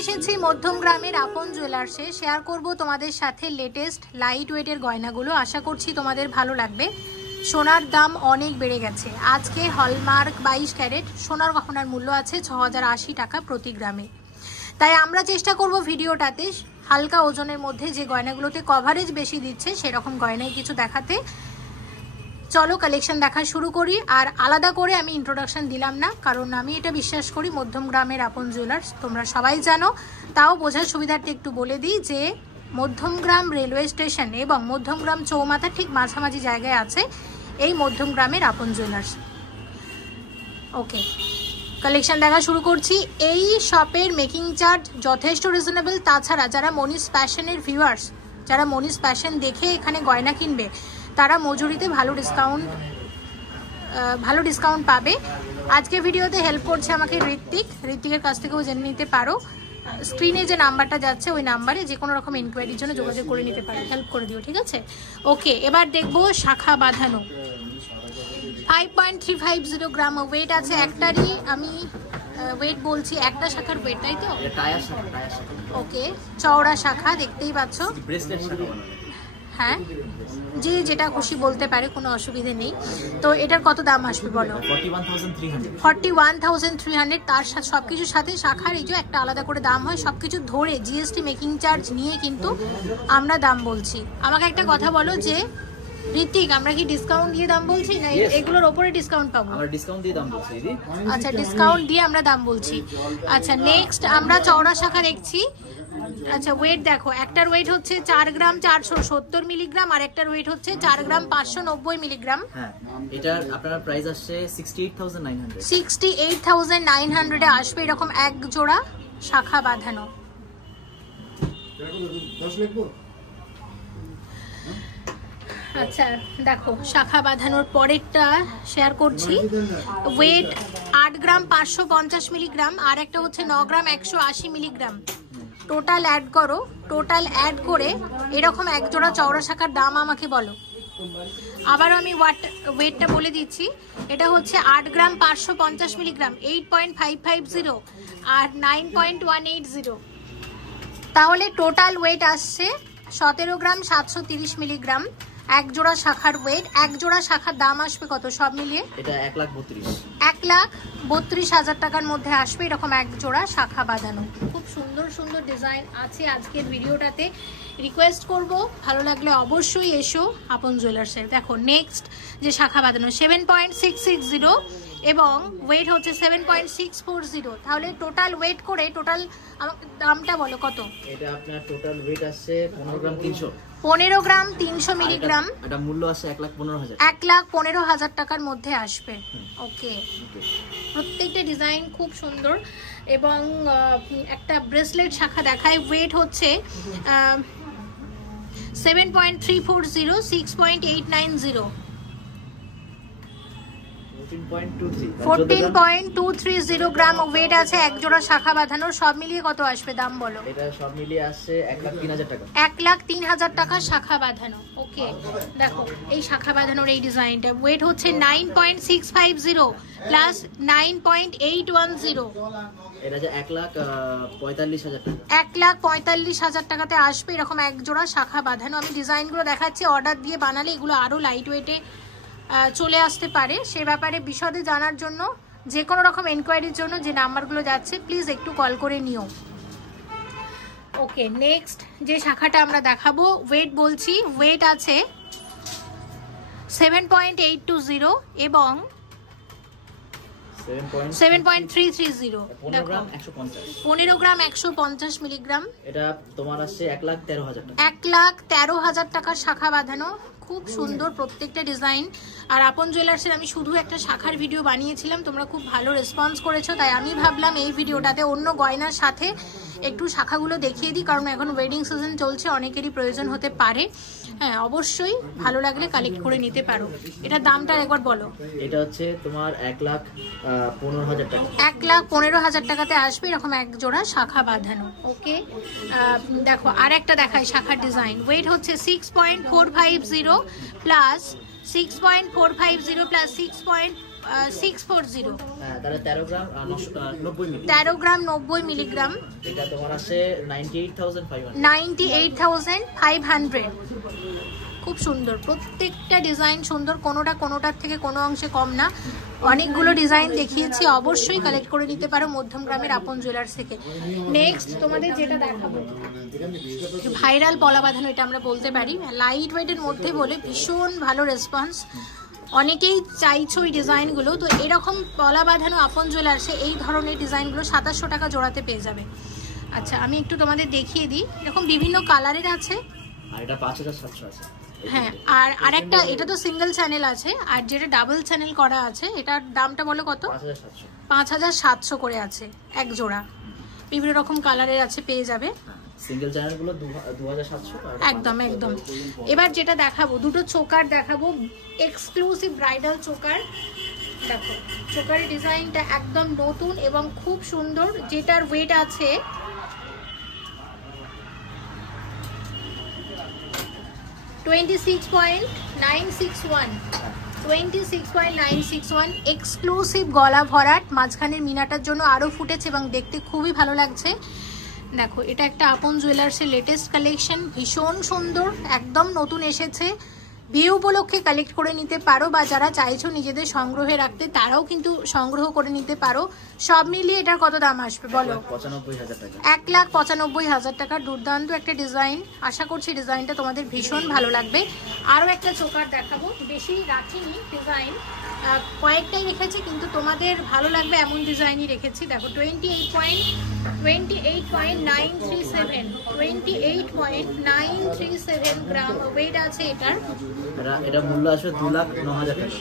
এসেছি মধ্যমগ্রামের আপন জুয়েলার্সে। শেয়ার করব তোমাদের সাথে লেটেস্ট লাইট ওয়েটের গয়নাগুলো। আশা করছি তোমাদের ভালো লাগবে। সোনার দাম অনেক বেড়ে গেছে। আজকে হলমার্ক 22 ক্যারেট সোনার গহনার মূল্য আছে 6080 টাকা প্রতি গ্রামে। তাই আমরা চেষ্টা করব ভিডিওটাতে হালকা ওজনের মধ্যে যে গয়নাগুলোতে কভারেজ বেশি দিচ্ছে সেরকম গয়নাই কিছু দেখাতে। চলো কালেকশন দেখা শুরু করি। আর আলাদা করে আমি ইন্ট্রোডাকশন দিলাম না, কারণ আমি এটা বিশ্বাস করি মধ্যমগ্রামের আপন জুয়েলার্স তোমরা সবাই জানো। তাও বোঝার সুবিধার্থে একটু বলে দিই যে মধ্যমগ্রাম রেলওয়ে স্টেশন এবং মধ্যমগ্রাম চৌমাথা ঠিক মাঝামাঝি জায়গায় আছে এই মধ্যমগ্রামের আপন জুয়েলার্স। ওকে, কালেকশন দেখা শুরু করছি। এই শপের মেকিং চার্জ যথেষ্ট রিজনেবল। তাছাড়া যারা মনিস প্যাশনের ভিউয়ার্স, যারা মনিস প্যাশন দেখে এখানে গয়না কিনবে, তারা মজুরিতে ভালো ডিসকাউন্ট পাবে। আজকে ভিডিওতে হেল্প করছে আমাকে ঋত্বিকের কাছ থেকেও জেনে নিতে পারো। স্ক্রিনে যে নাম্বারটা যাচ্ছে ওই নাম্বারে যে কোনো রকম ইনকোয়ারির জন্য যোগাযোগ করে নিতে পারো, হেল্প করে দিও, ঠিক আছে? ওকে, এবার দেখবো শাখা বাঁধানো 5.350 গ্রাম ওয়েট আছে একটারই। আমি ওয়েট বলছি, একটা শাখার ওয়েট, তাই তো? ওকে, চওড়া শাখা দেখতেই পাচ্ছ। হ্যাঁ, যে যেটা খুশি বলতে পারে, কোনো অসুবিধে নেই। তো এটার কত দাম আসবে বলো? 41,300। তার সাথে সবকিছুর সাথে শাখার এই যে একটা আলাদা করে দাম হয়, সবকিছু ধরে জিএসটি মেকিং চার্জ নিয়ে কিন্তু আমরা দাম বলছি। আমাকে একটা কথা বলো যে ঋত্বিক, আমরা কি ডিসকাউন্ট দিয়ে দাম বলছি না এগুলোর ওপরে ডিসকাউন্ট পাবো? আমরা ডিসকাউন্ট দিয়ে দাম বলছি দিদি। আচ্ছা, ডিসকাউন্ট দিয়ে আমরা দাম বলছি। আচ্ছা, নেক্সট আমরা চওড়া শাখা দেখছি। আচ্ছা, ওয়েট দেখো, একটার ওয়েট হচ্ছে 4 গ্রাম 470 মিলিগ্রাম, আর একটার ওয়েট হচ্ছে 4 গ্রাম 590 মিলিগ্রাম। হ্যাঁ, এটার আপনার প্রাইস আসছে 68,900। 68,900 এ আসবে এরকম এক জোড়া শাখা বাঁধানো। আচ্ছা দেখো, শাখা বাঁধানোর পরেরটা শেয়ার করছি। ওয়েট 8 গ্রাম 550 মিলিগ্রাম, আর একটা হচ্ছে 9 গ্রাম 180 মিলিগ্রাম। টোটাল অ্যাড করো, টোটাল অ্যাড করে এরকম এক জোড়া চওড়া শাখার দাম আমাকে বলো। আবারও আমি ওয়েটটা বলে দিচ্ছি। এটা হচ্ছে 8 গ্রাম 550 মিলিগ্রাম, 8.550 আর 9.180। তাহলে টোটাল ওয়েট আসছে 17 গ্রাম 730 মিলিগ্রাম। এক জোড়া শাখার ওয়েট, এক জোড়া শাখার দাম আসবে কত সব মিলিয়ে? এটা 1,32,000 টাকার মধ্যে আসবে এরকম এক জোড়া শাখা বাঁধানো। খুব সুন্দর সুন্দর ডিজাইন আছে আজকের ভিডিওটাতে। রিকোয়েস্ট করব ভালো লাগলে অবশ্যই এসো আপন জুয়েলার্সে। দেখো নেক্সট যে শাখা বাঁধানো 7.660 এবং ওয়েট হচ্ছে 7.640। তাহলে টোটাল ওয়েট করে টোটাল দামটা বলো কত? এটা আপনার টোটাল ওয়েট আসছে 15 গ্রাম 300। 15 গ্রাম 300 মিলিগ্রাম। এটা মূল্য আছে 1,15,000। 1,15,000 টাকার মধ্যে আসবে। ওকে, প্রত্যেকটা ডিজাইন খুব সুন্দর। এবং একটা ব্রেসলেট শাখা দেখায়। ওয়েট হচ্ছে 7.340, 6.890, 14.230 গ্রাম ওয়েট আছে এক জোড়া শাখা বাঁধানোর। সব মিলিয়ে কত আসবে দাম বলো? এটা সব মিলিয়ে আসছে 1,03,000 টাকা। 1,03,000 টাকা শাখা বাঁধানো। ওকে, দেখো এই শাখা বাঁধানোর এই ডিজাইনটা ওয়েট হচ্ছে 9.650 প্লাস 9.810। এটা যে 1,45,000 টাকা। 1,45,000 টাকাতে আসবে এরকম এক জোড়া শাখা বাঁধানো। আমি ডিজাইনগুলো দেখাচ্ছি। অর্ডার দিয়ে বানালে এগুলো আরো লাইট ওয়েটে চলে আসতে পারে। সে ব্যাপারে বিশদে জানার জন্য, যে কোনো রকম এনকোয়ারির জন্য যে নাম্বারগুলো যাচ্ছে প্লিজ একটু কল করে নিও। ওকে, নেক্সট যে শাখাটা আমরা দেখাবো, ওয়েট বলছি, ওয়েট আছে 7.820 এবং 7.330। 15 গ্রাম 150 মিলিগ্রাম। এটা তোমার আসছে 1,13,000 টাকা। 1,13,000 টাকার শাখা বাঁধানো। খুব সুন্দর প্রত্যেকটা ডিজাইন। আর আপন জুয়েলার্সের আমি শুধু একটা শাখার ভিডিও বানিয়েছিলাম, তোমরা খুব ভালো রেসপন্স করেছো, তাই আমি ভাবলাম এই ভিডিওটাতে অন্য গয়নার সাথে একটু শাখাগুলো দেখিয়ে দিই, কারণ এখন ওয়েডিং সিজন চলছে, অনেকেরই প্রয়োজন হতে পারে। হ্যাঁ, অবশ্যই ভালো লাগলে কালেক্ট করে নিতে পারো। এটার দামটা একবার বলো। এটা হচ্ছে তোমার 1,15,000 টাকা। 1,15,000 টাকাতে আসবে এরকম এক জোড়া শাখা বাঁধানো। ওকে, দেখো আর একটা দেখাই শাখার ডিজাইন। ওয়েট হচ্ছে 6.450 প্লাস 6.450 প্লাস 6.640, হ্যাঁ তাহলে 13 গ্রাম 90 মিলি, 13 গ্রাম 90 মিলিগ্রাম। এটা তোমার আসে 98500। 98500। খুব সুন্দর, প্রত্যেকটা ডিজাইন সুন্দর, কোনোটার থেকে কোনো অংশে কম না। অনেকগুলো ডিজাইন দেখিয়েছি, অবশ্যই কালেক্ট করে নিতে পারো মধ্যমগ্রামের আপন জুয়েলার্স থেকে। নেক্সট তোমাদের যেটা দেখাবো ভাইরাল পলা বাঁধানো, এটা আমরা বলতে পারি লাইট ওয়েটের মধ্যে বলে ভীষণ ভালো রেসপন্স, অনেকেই চাইছো এই ডিজাইনগুলো। তো এরকম পলা বাঁধানো আপন জুয়েলার্সে এই ধরনের ডিজাইনগুলো 2700 টাকা জোড়াতে পেয়ে যাবে। আচ্ছা আমি একটু তোমাদের দেখিয়ে দিই, এরকম বিভিন্ন কালারের আছে, আর এটা 5700 আছে। হ্যাঁ আর আরেকটা, এটা তো সিঙ্গেল চ্যানেল আছে, আর যেটা ডাবল চ্যানেল করা আছে এটার দামটা বলো কত? 5700 করে আছে এক জোড়া, বিভিন্ন রকম কালারের আছে, পেয়ে যাবে। সিঙ্গেল চ্যানেলগুলো 2700 একদম একদম। এবার যেটা দেখাবো দুটো চোকার দেখাবো, এক্সক্লুসিভ ব্রাইডাল চোকার। দেখো চোকারের ডিজাইনটা একদম নতুন এবং খুব সুন্দর, যেটার ওয়েট আছে 26.961। এক্সক্লুসিভ গলা ভরাট, মাঝখানের মিনাটার জন্য আরও ফুটেছে এবং দেখতে খুবই ভালো লাগছে। দেখো এটা একটা আপন জুয়েলার্সের লেটেস্ট কালেকশন, ভীষণ সুন্দর, একদম নতুন এসেছে। বিয়ে উপলক্ষে কালেক্ট করে নিতে পারো, বা যারা চাইছো নিজেদের সংগ্রহে রাখতে তারাও কিন্তু সংগ্রহ করে নিতে পারো। সব মিলিয়ে এটার কত দাম আসবে বলো? 95,000 টাকা। 1,95,000 টাকার দুর্দান্ত একটা ডিজাইন। আশা করছি ডিজাইনটা তোমাদের ভীষণ ভালো লাগবে। আরও একটা চোকার দেখাবো, বেশি রাখিনি ডিজাইন, কয়েকটাই রেখেছি, কিন্তু তোমাদের ভালো লাগবে এমন ডিজাইনই রেখেছি। দেখো 28.937 গ্রাম ওয়েট আছে এটার। এটা মূল্য আসবে 2,09,000 টাকা।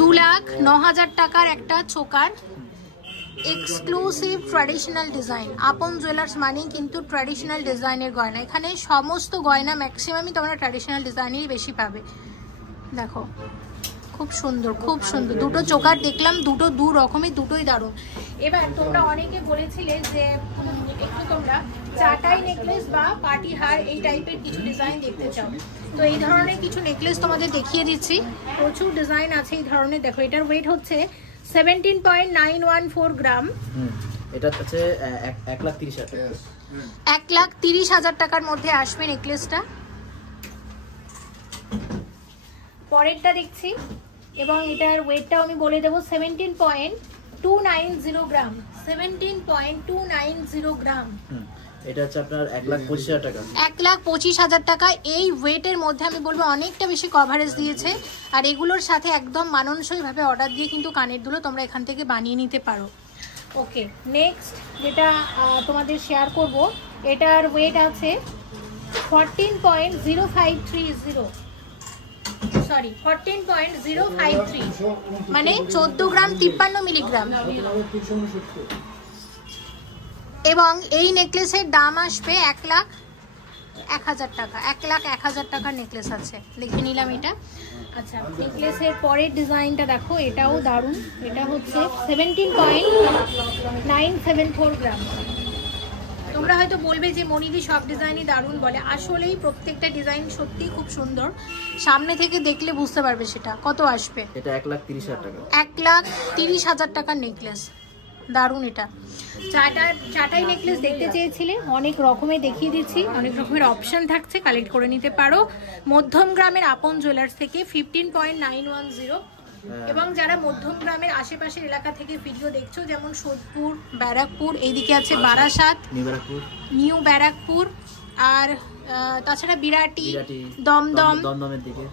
2,09,000 টাকার একটা চোকার, এক্সক্লুসিভ ট্র্যাডিশনাল ডিজাইন। আপন জুয়েলার্স মানেই কিন্তু ট্র্যাডিশনাল ডিজাইনের গয়না, এখানে সমস্ত গয়না ম্যাক্সিমামই তোমরা ট্র্যাডিশনাল ডিজাইনেরই বেশি পাবে। দেখো খুব সুন্দর, খুব সুন্দর দুটো চোকার দেখলাম, দুটো দু রকমই, দুটোই দারুণ। এবার তোমরা অনেকে বলেছিলে যে একটু তোমরা চাটাই নেকলেস বা পার্টি হার এই টাইপের কিছু ডিজাইন দেখতে চাও, তো এই ধরনের কিছু নেকলেস তোমাদের দেখিয়ে দিচ্ছি। প্রচুর ডিজাইন আছে এই ধরনের। দেখো এটার ওয়েট হচ্ছে 17.914 গ্রাম। এটা হচ্ছে 1,30,000 টাকা। 1,30,000 টাকার মধ্যে আসবে নেকলেসটা। পরেরটা দেখছি, এবং এটার ওয়েটটাও আমি বলে দেবো 17.290 গ্রাম। 17.290 গ্রাম। এটা হচ্ছে আপনার 1,25,000 টাকা। 1,25,000 টাকা। এই ওয়েটের মধ্যে আমি বলবো অনেকটা বেশি কভারেজ দিয়েছে, আর এগুলোর সাথে একদম মানানসই ভাবে অর্ডার দিয়ে কিন্তু কানের দুলো তোমরা এখান থেকে বানিয়ে নিতে পারো। ওকে নেক্সট যেটা তোমাদের শেয়ার করব, এটার ওয়েট আছে 14.053, সরি 14.053, মানে 14 গ্রাম 53 মিলিগ্রাম। এবং এই নেকলেসের দাম আসবে 1,01,000 টাকা। 1,01,000 টাকার নেকলেস আছে, দেখে নিলাম এটা। আচ্ছা নেকলেসের পরের ডিজাইনটা দেখো, এটাও দারুণ। এটা হচ্ছে 17.974 গ্রাম। তোমরা হয়তো বলবে যে মনিদি সব ডিজাইনই দারুণ বলে, আসলেই প্রত্যেকটা ডিজাইন সত্যি খুব সুন্দর, সামনে থেকে দেখলে বুঝতে পারবে সেটা। কত আসবে? এটা 1,30,000 টাকা। 1,30,000 টাকার নেকলেস, দারুণ। এটা চাটাই নেকলেস দেখতে চেয়েছিলে, অনেক রকমের দেখিয়ে দিচ্ছি, অনেক রকমের অপশন থাকছে, কালেক্ট করে নিতে পারো মধ্যম গ্রামের আপন জুয়েলার্স থেকে। 15.910। এবং যারা মধ্যম গ্রামের আশেপাশের এলাকা থেকে ভিডিও দেখছো, যেমন সোদপুর, ব্যারাকপুর, এইদিকে আছে বারাসাত, নিউ ব্যারাকপুর, আর তাছাড়া বিরাটি, দমদমের দিকে,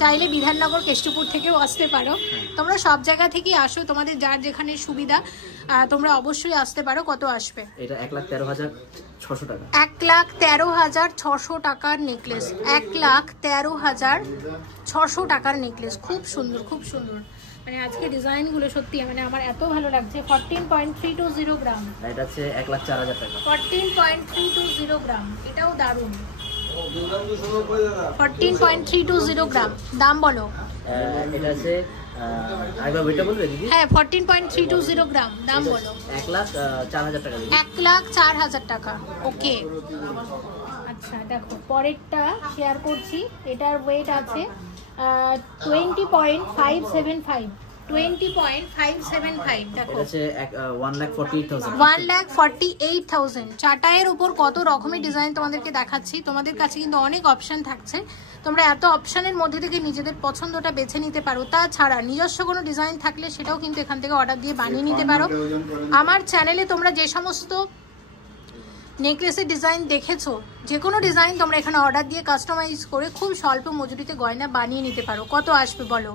চাইলে বিধাননগর, কেষ্টপুর থেকেও আসতে পারো। তোমরা সব জায়গা থেকেই আসো, তোমাদের যার যেখানে সুবিধা তোমরা অবশ্যই আসতে পারো। কত আসবে? এটা 1,13,600 টাকা। 1,13,600 টাকার নেকলেস। 1,13,600 টাকার নেকলেস, খুব সুন্দর, খুব সুন্দর। মানে আজকে ডিজাইনগুলো সত্যি মানে আমার এত ভালো লাগছে। 14.320 গ্রাম। এটা হচ্ছে 1,04,000 টাকা। 14.320 গ্রাম, এটাও দারুণ। 14.320 গ্রাম, দাম বলো? এটা আছে আরেকবার ওইটা বলবে দিদি? হ্যাঁ 14.320 গ্রাম, দাম বলো? 1,04,000 টাকা। 1,04,000 টাকা। ওকে আচ্ছা দেখো পরেরটা শেয়ার করছি, এটার ওয়েট আছে 20.575 20.575 দেখো, এটা হচ্ছে 1,48,000 1,48,000। চাটাইয়ের উপর কত রকমের ডিজাইন তোমাদেরকে দেখাচ্ছি। তোমাদের কাছে কিন্তু অনেক অপশন থাকছে, তোমরা এত অপশনের মধ্যে থেকে নিজেদের পছন্দটা বেছে নিতে পারো। তাছাড়া নিজস্ব কোনো ডিজাইন থাকলে সেটাও কিন্তু এখান থেকে অর্ডার দিয়ে বানিয়ে নিতে পারো। আমার চ্যানেলে তোমরা যে সমস্ত নেকলেসের ডিজাইন দেখেছো, যে কোনো ডিজাইন তোমরা এখানে অর্ডার দিয়ে কাস্টমাইজ করে খুব স্বল্প মজুরিতে গয়না বানিয়ে নিতে পারো। কত আসবে বলো?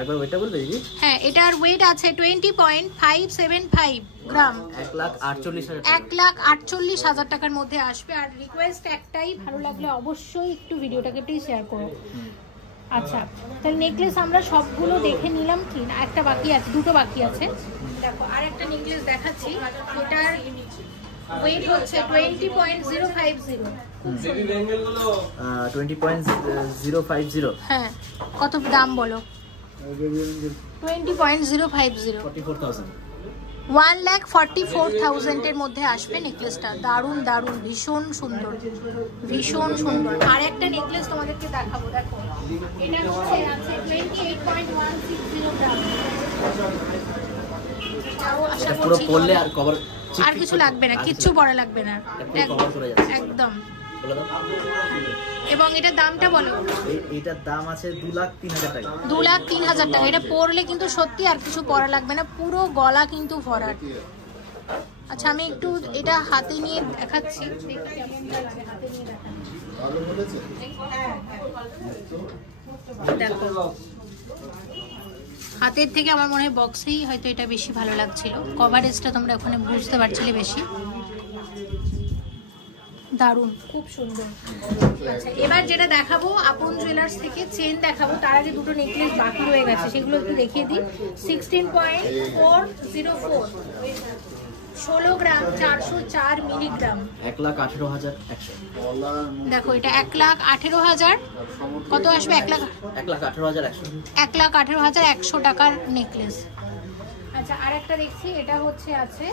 একবার ওয়েটটা বলবে দিদি? হ্যাঁ, এটার ওয়েট আছে 20.575 গ্রাম, 1,48,000 টাকার মধ্যে আসবে। আর রিকোয়েস্ট একটাই, ভালো লাগলে অবশ্যই একটু ভিডিওটাকে প্লিজ শেয়ার করো। আচ্ছা, তাহলে নেকলেস আমরা সবগুলো দেখে নিলাম কি না? একটা বাকি আছে, দুটো বাকি আছে। দেখো আর একটা নেকলেস দেখাচ্ছি, এটার ওয়েট হচ্ছে 20.050। 20.050। হ্যাঁ, কত দাম বলো? 20.050, 1,44,000 এর মধ্যে আসবে নেকলেসটা। দারুণ দারুণ, ভীষণ সুন্দর, ভীষণ সুন্দর। আর একটা নেকলেস তোমাদেরকে দেখাবো, দেখো এটা হচ্ছে আছে 28.160 গ্রাম। এটাও আশা পুরো করছি পরলে আর কভার আর কিছু লাগবে না, কিচ্ছু পড়া লাগবে না, একদম। এবং এটার দামটা বলো? এটার দাম আছে 2,03,000 টাকা। 2,03,000 টাকা। এটা পরলে কিন্তু সত্যি আর কিছু পরা লাগবে না, পুরো গলা কিন্তু ভরাট। আচ্ছা, আমি একটু এটা হাতে নিয়ে দেখাচ্ছি, দেখি কেমনটা লাগে হাতে নিয়ে দেখাচ্ছি। দেখো, হাতের থেকে আমার মনে হয় বক্সেই হয়তো এটা বেশি ভালো লাগছিল, কভারেজটা তোমরা ওখানে বুঝতে পারছিলে বেশি। দারুণ, খুব সুন্দর। আচ্ছা, এবার যেটা দেখাবো আপন জুয়েলার্স থেকে চেন দেখাবো। তার আগে দুটো নেকলেস বাকি রয়ে গেছে, সেগুলো একটু দেখিয়ে দিই। 16.404, 16 গ্রাম 404 মিলিগ্রাম, 1,18,100। দেখো এটা 1,18,000 কত আসবে? 1,18,100। 1,18,100 টাকার নেকলেস। আচ্ছা, আর একটা দেখছি, এটা হচ্ছে আছে,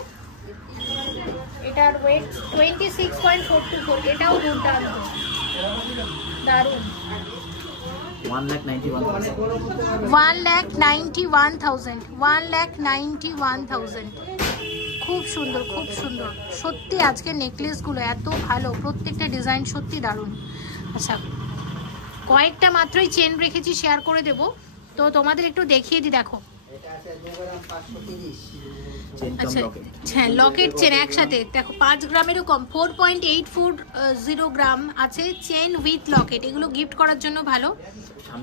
এটার ওয়েট 26.424, এটাও দুর্দান্ত, দারুণ। 1,91,000, 1,91,000। খুব সুন্দর, খুব সুন্দর সত্যি। আজকে নেকলেসগুলো এত ভালো, প্রত্যেকটা ডিজাইন সত্যি দারুণ। আচ্ছা, কয়েকটা মাত্রই চেন রেখেছি, শেয়ার করে দেব, তো তোমাদের একটু দেখিয়ে দিই। দেখো, আচ্ছা হ্যাঁ, লকেট চেন একসাথে, দেখো 5 গ্রামেরও কম, 4.840 গ্রাম আছে চেন উইথ লকেট। এগুলো গিফট করার জন্য ভালো।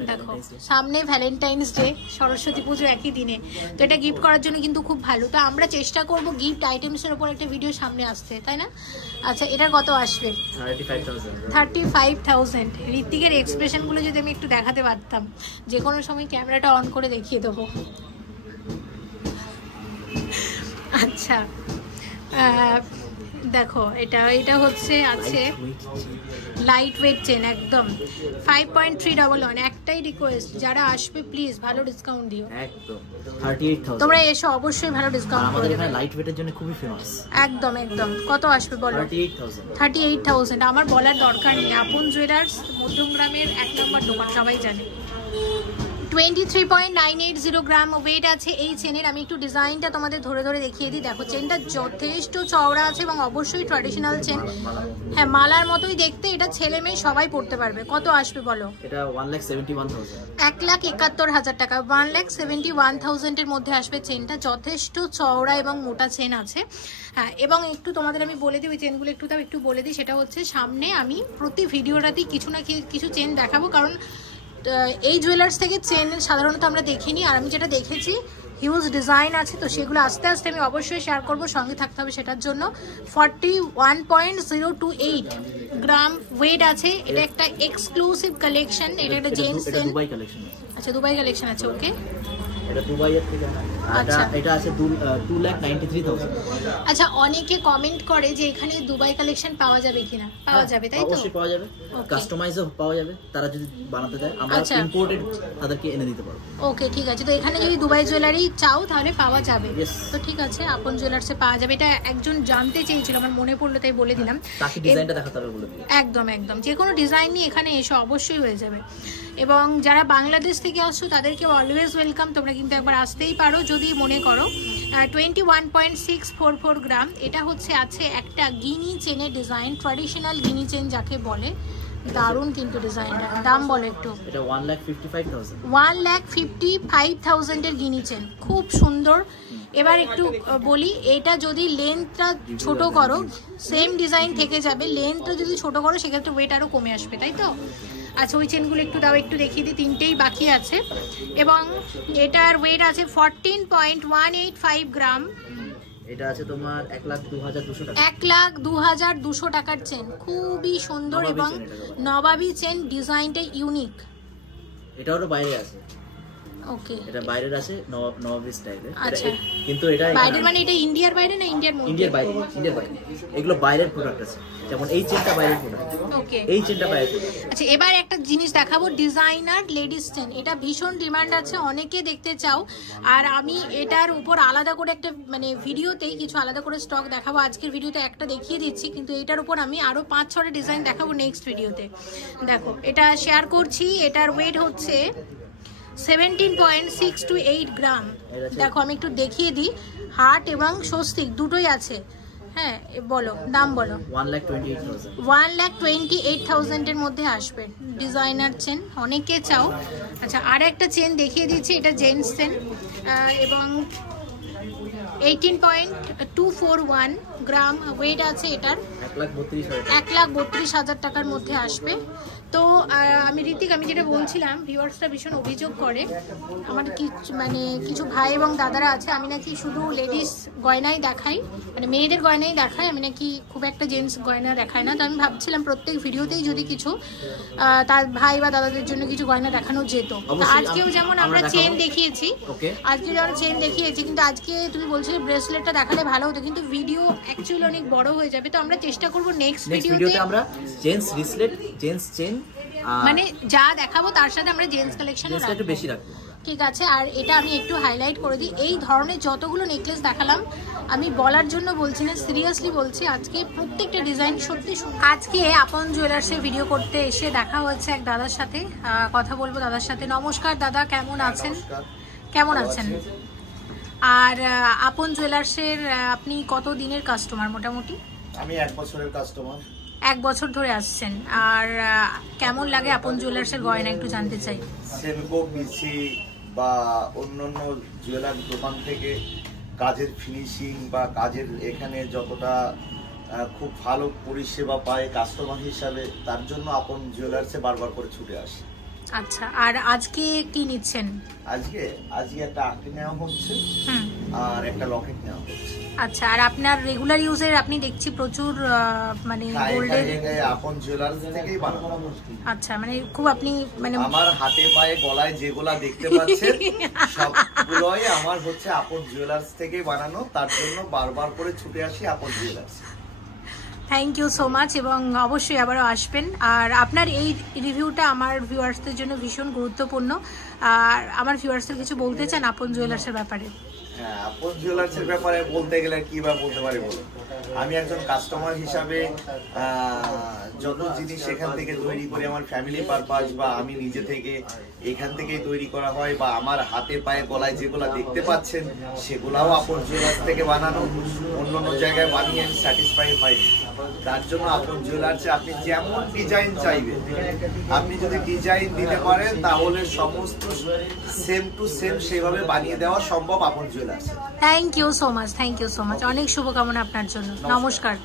দেখো, সামনে ভ্যালেন্টাইন্স ডে, সরস্বতী পুজো একই দিনে, তো এটা গিফট করার জন্য কিন্তু খুব ভালো। তো আমরা চেষ্টা করব গিফট আইটেমসের উপর একটা ভিডিও সামনে আসতে, তাই না? আচ্ছা, এটার কত আসবে? 35,000। ঋত্বিকের এক্সপ্রেশনগুলো যদি আমি একটু দেখাতে পারতাম, যে কোনো সময় ক্যামেরাটা অন করে দেখিয়ে দেবো। আচ্ছা, দেখো এটা হচ্ছে আছে লাইট ওয়েট চেন, একদম 5.311। একটাই রিকোয়েস্ট, যারা আসবে প্লিজ ভালো ডিসকাউন্ট দিও। একদম 38,000। তোমরা এসো, অবশ্যই ভালো ডিসকাউন্ট আমাদের এখানে লাইট ওয়েটের জন্য খুবই ফেমাস। একদম একদম। কত আসবে বলো? 38,000। 38,000। আমার বলার দরকার নেই, আপন জুয়েলার্স মধ্যমগ্রামের 1 নম্বর দোকান, সবাই জানে। 23.980 গ্রাম ওয়েট আছে এই চেনের। আমি একটু ডিজাইনটা তোমাদের ধরে ধরে দেখিয়ে দিই। দেখো, চেনটা যথেষ্ট চওড়া আছে এবং অবশ্যই ট্র্যাডিশনাল চেন। হ্যাঁ, মালার মতোই দেখতে, এটা ছেলে মেয়ে সবাই পড়তে পারবে। কত আসবে বলো? এটা 1,71,000। 1,71,000 টাকা, 1,71,000 এর মধ্যে আসবে চেনটা। যথেষ্ট চওড়া এবং মোটা চেন আছে। হ্যাঁ, এবং একটু তোমাদের আমি বলে দিই, ওই চেনগুলো একটু বলে দিই। সেটা হচ্ছে, সামনে আমি প্রতি ভিডিওটাতেই কিছু না কিছু চেন দেখাবো, কারণ এই জুয়েলার্স থেকে চেন সাধারণত আমরা দেখিনি, আর আমি যেটা দেখেছি হিউজ ডিজাইন আছে, তো সেগুলো আস্তে আস্তে আমি অবশ্যই শেয়ার করব, সঙ্গে থাকতে হবে সেটার জন্য। 41.028 গ্রাম ওয়েট আছে। এটা একটা এক্সক্লুসিভ কালেকশন, এটা একটা জেন্টস চেন। আচ্ছা, দুবাই কালেকশন আছে, ওকে। এটা দুবাইয়ের থেকে না, এটা আছে 2,93,000। আচ্ছা, অনেকে কমেন্ট করে যে এখানে দুবাই কালেকশন পাওয়া যাবে কিনা। পাওয়া যাবে, তাই তো? অবশ্যই পাওয়া যাবে, কাস্টমাইজও পাওয়া যাবে। তারা যদি বানাতে চায়, আমরা ইম্পোর্টেড তাদেরকে এনে দিতে পারবো। ওকে, ঠিক আছে। তো এখানে যদি দুবাই জুয়েলারি চাও তাহলে পাওয়া যাবে। তো ঠিক আছে, আপন জুয়েলার্সে পাওয়া যাবে। এটা একজন জানতে চেয়েছিল, আমার মনে পড়লো তাই বলে দিলাম। তাকে ডিজাইনটা দেখাতে হবে বলে দিই। একদম একদম, যে কোনো ডিজাইন নিয়ে এখানে এসে অবশ্যই হয়ে যাবে। এবং যারা বাংলাদেশ থেকে আসছো তাদেরকে অলওয়েজ ওয়েলকাম, তোমরা কিন্তু একবার আসতেই পারো যদি মনে করো। 21.644 গ্রাম। এটা হচ্ছে আছে একটা গিনি চেনের ডিজাইন, ট্র্যাডিশনাল গিনি চেন যাকে বলে, দারুণ কিন্তু ডিজাইনটা। দাম বলো একটু। এটা 1,55,000। 1,55,000 এর গিনি চেন, খুব সুন্দর। এবার একটু বলি, এটা যদি লেন্থটা ছোট করো সেম ডিজাইন থেকে যাবে, লেন্থটা যদি ছোট করো সেক্ষেত্রে ওয়েট আরও কমে আসবে, তাই তো? আচ্ছা, ওই চেনগুলো একটু দাও, একটু দেখিয়ে দিই, তিনটেই বাকি আছে। এবং এটার ওয়েট আছে 14.185 গ্রাম। এটা আছে তোমার 1,02,200 টাকা। 1,02,200 টাকার চেন, খুবই সুন্দর এবং নবাবী চেন, ডিজাইনটা ইউনিক। এটারও বাইরে আছে। ওকে, এটা বাইরের আছে নবাবী স্টাইলে। আচ্ছা, কিন্তু এটা বাইরের মানে এটা ইন্ডিয়ার বাইরে না ইন্ডিয়ার মধ্যে? ইন্ডিয়ার বাইরে, ইন্ডিয়ার বাইরে। এগুলো বাইরের প্রোডাক্ট আছে, যেমন এই চেনটা বাইরের প্রোডাক্ট। ওকে, এই চেনটা বাইরের প্রোডাক্ট। আচ্ছা, এবার একটা জিনিস দেখাবো, ডিজাইনার লেডিস চেন। এটা ভীষণ ডিমান্ড আছে, অনেকে দেখতে চাও। আর আমি এটার উপর আলাদা করে একটা মানে ভিডিওতেই কিছু আলাদা করে স্টক দেখাবো। আজকের ভিডিওতে একটা দেখিয়ে দিচ্ছি, কিন্তু এটার উপর আমি আরো 5-6টা ডিজাইন দেখাবো নেক্সট ভিডিওতে। দেখো, এটা শেয়ার করছি। এটার ওয়েট হচ্ছে 17.628 গ্রাম। দেখো, আমি একটু দেখিয়ে দিই, হার্ট এবং স্বস্তিক দুটোই আছে। হ্যাঁ, বলো দাম বলো। 1,28,000। 1,28,000 এর মধ্যে আসবে, ডিজাইনার চেন, অনেকে চাও। আচ্ছা, আর একটা চেন দেখিয়ে দিচ্ছি, এটা জেন্টস চেন এবং 18.241 গ্রাম ওয়েট আছে এটার। 1,32,000 টাকার মধ্যে আসবে। তো আমি ঋতিক, আমি যেটা বলছিলাম, ভিউয়ার্সরা ভীষণ অভিযোগ করে, আমার কিছু ভাই এবং দাদারা আছে, আমি নাকি শুধু লেডিস গয়নাই দেখাই, মানে মেয়েদের গয়নাই দেখাই, আমি নাকি খুব একটা জেন্টস গয়না দেখাই না। তো আমি ভাবছিলাম প্রত্যেক ভিডিওতেই যদি কিছু তার ভাই বা দাদাদের জন্য কিছু গয়না দেখানো যেত। আজকেও যেমন আমরা চেন দেখিয়েছি, কিন্তু আজকে তুমি বলছিলে ব্রেসলেটটা দেখালে ভালো হতো, কিন্তু ভিডিও অ্যাকচুয়ালি অনেক বড় হয়ে যাবে। তো আমরা চেষ্টা করব নেক্সট ভিডিওতে আমরা জেন্টস ব্রেসলেট, জেন্টস চেন, মানে যা দেখাবো তার সাথে আমরা জেন্টস কালেকশনও একটু বেশি রাখবো, ঠিক আছে? আর এটা আমি একটু হাইলাইট করে দিই, এই ধরনের যতগুলো নেকলেস দেখালাম আমি বলার জন্য বলছি না, সিরিয়াসলি বলছি, আজকে প্রত্যেকটা ডিজাইন সত্যি। আজকে আপন জুয়েলার্সে ভিডিও করতে এসে দেখা হচ্ছে এক দাদার সাথে, কথা বলবো দাদার সাথে। নমস্কার দাদা, কেমন আছেন? কেমন আছেন? আর আপন জুয়েলার্সের আপনি কত দিনের কাস্টমার মোটামুটি? আমি 1 বছরের কাস্টমার। 1 বছর ধরে আসছেন। আর কেমন লাগে আপন জুয়েলার্সের গয়না একটু জানতে চাই। সেনকো, পিসি বা অন্যান্য জুয়েলার দোকান থেকে কাজের ফিনিশিং বা কাজের এখানে যতটা খুব ভালো পরিষেবা পায় কাস্টমার হিসাবে, তার জন্য আপন জুয়েলার্সে বারবার করে ছুটে আসে। আচ্ছা, আর আজকে কি নিচ্ছেন? আজকে একটা আংটি নেওয়া হচ্ছে আর একটা লকেট নেওয়া হচ্ছে। আচ্ছা, আর আপনার রেগুলার ইউজের আপনি দেখছি প্রচুর মানে গোল্ডের আপন জুয়েলার্স থেকেই বানানো। আচ্ছা, মানে খুব আপনি মানে আমার হাতে পায়ে গলায় যেগুলা দেখতে পাচ্ছেন সবগুলোই আমার হচ্ছে আপন জুয়েলার্স থেকেই বানানো, তার জন্য বারবার করে ছুটে আসি Apon Jewellers. Thank you so much, এবং অবশ্যই আবারও আসবেন। আর আপনার এই রিভিউটা আমার ভিউয়ার্সদের জন্য ভীষণ গুরুত্বপূর্ণ। আর আমার ভিউয়ার্সদের কিছু বলতে চান আপন জুয়েলার্সের ব্যাপারে? হ্যাঁ, আপন জুয়েলার্সের ব্যাপারে বলতে গেলে কি বা বলতে পারি বলুন। আমি একজন কাস্টমার হিসাবে যত জিনিস এখান থেকে তৈরি করি আমার ফ্যামিলি পারপাস বা আমি নিজে থেকে এখান থেকেই তৈরি করা হয়, বা আমার হাতে পায়ে গলায় যেগুলা দেখতে পাচ্ছেন সেগুলাও আপন জুয়েলার্স থেকে বানানো। অন্য জায়গায় বানিয়ে আমি স্যাটিসফাই পাই, তার জন্য আপন জুয়েলার্সে আপনি যেমন ডিজাইন চাইবেন, আপনি যদি ডিজাইন দিতে পারেন তাহলে সমস্ত সেম টু সেম সেভাবে বানিয়ে দেওয়া সম্ভব Apon Jewellers. Thank you so much, thank you so much, অনেক শুভকামনা আপনার জন্য। নমস্কার।